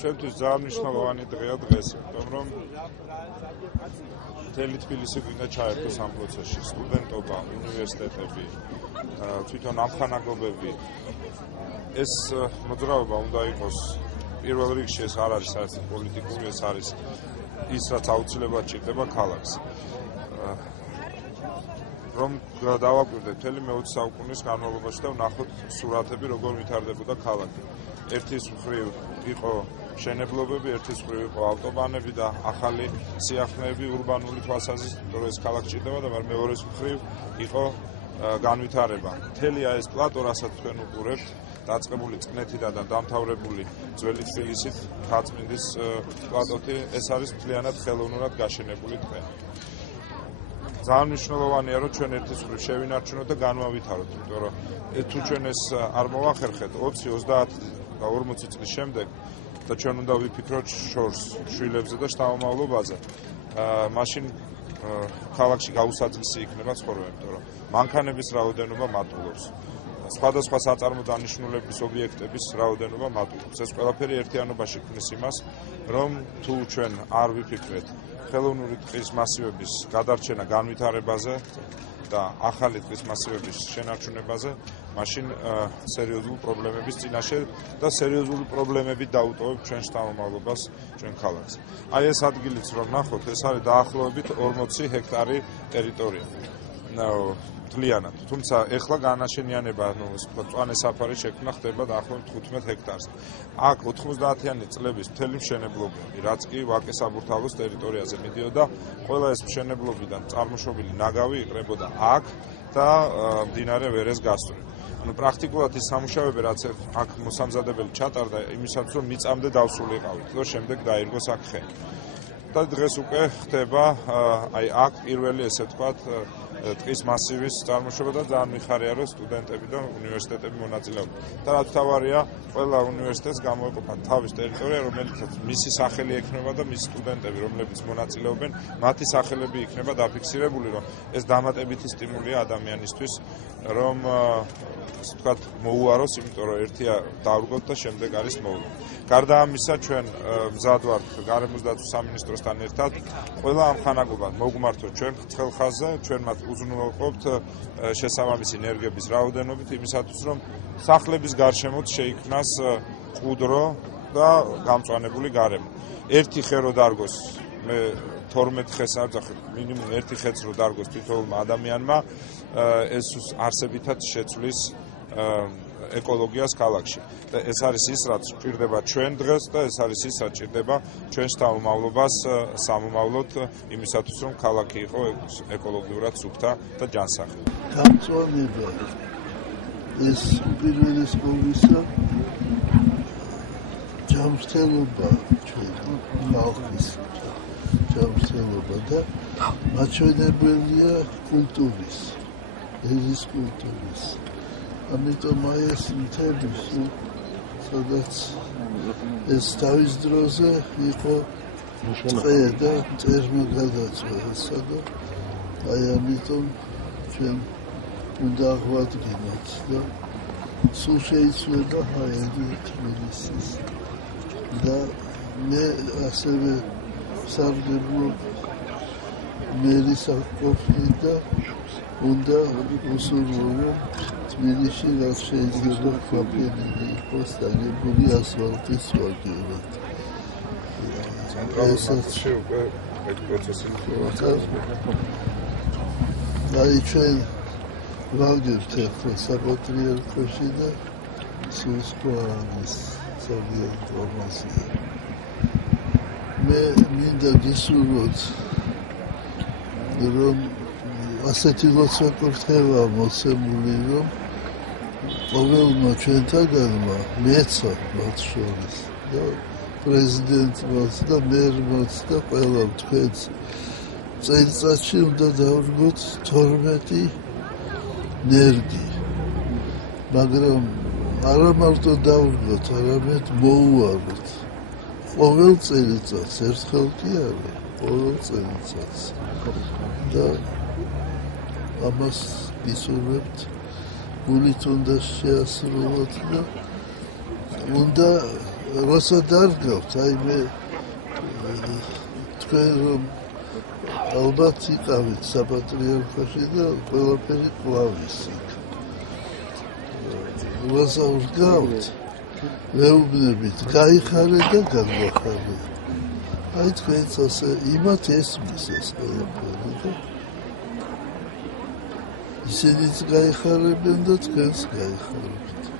ჩვენთვის ძალიან მნიშვნელოვანი დღეა დღეს, იმიტომ რომ მთელი თბილისი გვინდა ჩაერთოს ამ პროცესში, სტუდენტობა, უნივერსიტეტები, თვითონ ამხანაგობები. ეს მოძრაობა უნდა იყოს პირველ რიგში, ეს არ არის საერთოდ პოლიტიკური, ეს არის ის, რაც აუცილებლად ჭირდება ქალაქს. რომ დავაკვირდეთ მთელი მე-20 საუკუნის განმავლობაში და ვნახოთ სურათები, როგორ ვითარდებოდა ქალაქი. ერთის მხრივ იყო მშენებლობები, ერთის მხრივ იყო ავტობანები და ახალი სიახლეები ურბანული თვალსაზრისით, რომ ეს ქალაქი ჭირდება და მეორეს მხრივ იყო განვითარება. მთელი ეს პლატო, რასაც თქვენ უყურებთ, დაწყებული წყნეთიდან და დამთავრებული ძველი თბილისით, ხატწმინდის პლატოთი, ეს არის მთლიანად ხელოვნურად გაშენებული ტყე. ძალიან მნიშვნელოვანია, რომ ჩვენ ერთის მხრივ შევინარჩუნოთ და განვავითაროთ, იმიტომ რომ თუ ჩვენ ეს არ მოვახერხეთ 20, 30 და 40 წლის შემდეგ და ჩვენ უნდა ვიფიქროთ შორს, შვილებზე და შთამომავლობაზე, მაშინ ქალაქში გაუსაძლისი იქნება ცხოვრება, იმიტომ რომ მანქანების რაოდენობა მატულობს. სხვადასხვა საწარმო დანიშნულების ობიექტების რაოდენობა მატულობს. ეს ყველაფერი ერთიანობაში ქმნის იმას, რომ თუ ჩვენ არ ვიფიქრეთ ხელოვნური ტყის მასივების გადარჩენა განვითარებაზე და ახალი ტყის მასივების შენარჩუნებაზე, მაშინ სერიოზული პრობლემების წინაშე და სერიოზული პრობლემებით დაუტოვებთ ჩვენ შთამომავლობას, ჩვენ ქალაქს. აი ეს ადგილიც რომ ნახოთ, ეს არის დაახლოებით 40 ჰექტარი ტერიტორია. მთლიანად. თუმცა ეხლა განაშენიანება, მწვანე საფარი შექმნა ხდება დაახლოებით 15 ჰექტარზე. აქ 90-იანი წლების მთელი მშენებლობები, რაც კი ვაკე საბურთალოს ტერიტორიაზე მიდიოდა, ყველა ეს მშენებლობიდან წარმოშობილი ნაგავი იყრებოდა აქ და მდინარე ვერეს გასწვრივ. პრაქტიკულად ის სამუშაოები, რაც აქ მოსამზადებელი ჩატარდა, იმისათვის რომ მიწამდე დავსულიყავით, რომ შემდეგ დაირგოს აქ ხე. და დღეს უკვე ხდება აი აქ პირველი ესე ვთქვათ ტყის მასივის წარმოშობა და ძალიან მიხარია, რომ სტუდენტები და უნივერსიტეტები მონაწილეობენ. და რაც თავარია, ყველა უნივერსიტეტს გამოეყოფა თავის ტერიტორია, რომელიც მისი სახელი ექნება და მის სტუდენტები, რომლებიც მონაწილეობენ, მათი სახელები იქნება დაფიქსირებული, რომ ეს დამატებითი სტიმულია ადამიანისთვის, რომ ვთქვათ, მოუაროს, იმიტომ რომ ერთია დავრგოთ და შემდეგ არის მოვლა. გარდა ამისა, ჩვენ მზად ვართ გარემოს დაცვის სამინისტროსთან ერთად ყველა ამხანაგობად მოგმართოთ ჩვენ ცხელ ხაზზე, ჩვენ მათ უზრუნველყოფთ შესაბამისი ენერგიების რაოდენობით იმისათვის, რომ სახლების გარშემოთ შეიქმნას მყუდრო და გამწვანებული გარემო. ერთი ხე რო დარგოს, მე 12 ხეს არ ვძახებ, მინიმუმ ერთი ხეც რო დარგოს თითოეულმა ადამიანმა, ეს არსებითად შეცვლის ეკოლოგიას ქალაქში. და ეს არის ის, რაც ჭირდება ჩვენ დღეს და ეს არის ის, რაც ჭირდება ჩვენ შთამომავლობას სამომავლოდ იმისათვის, რომ ქალაქი იყო ეკოლოგიურად სუფთა და ჯანსაღი. გამწვანება ეს უპირველეს ყოვლისა ჯანმრთელობა ჩვენ ხალხის ჯანმრთელობა და მაჩვენებელია კულტურის, ერის კულტურის. ამიტომ აი ეს მთელი სადაც ეს თავის დროზე იყო ტყე და წერმა გადაწყვეტა და აი ამიტომ ჩვენ უნდა აღვადგინოთ და სულ შეიძლება ჰაერი თბილისის და მე ასევე სარგებლობ მერის ყოფნით და უნდა უსურვო თბილისში რაც შეიძლება ქვაფენილი იყოს დაგებული ასფალტის ვაგონად. ესაც უკვე ეს პროცესი აი ჩვენ ვაგებთ ახლა საპატრიარქოში და სულ სხვა არის ძალიან ინფორმაცია. მე მინდა გისურვოთ რომ ასეთი ლოცვა კურთხევა მოცემული, რომ ყოველმა ჩვენთაგანმა მეცა მათ შორის და პრეზიდენტმაც და მერმაც და ყველა თქვენს წელიწადში უნდა დავრგოთ 12 ნერგი, მაგრამ არა მარტო დავრგოთ, არამედ მოუაროთ ყოველ წელიწადს, ერთხელ კი არა, ყოველ წელიწადს და ამას გისურვებთ გულით უნდა შეასრულოთ და უნდა როცა დარგავთ, აი მე თქვენ რომ ალბათ იყავით საპატრიარქოში და ყველაფერი ყვავის იქ. როცა ვდგავთ, მეუბნებით, გაიხარე და გაგვახარე. აი თქვენც ასე იმათ ესმის ეს ყველაფერი და ისინიც გაიხარებენ და თქვენც გაიხარებთ.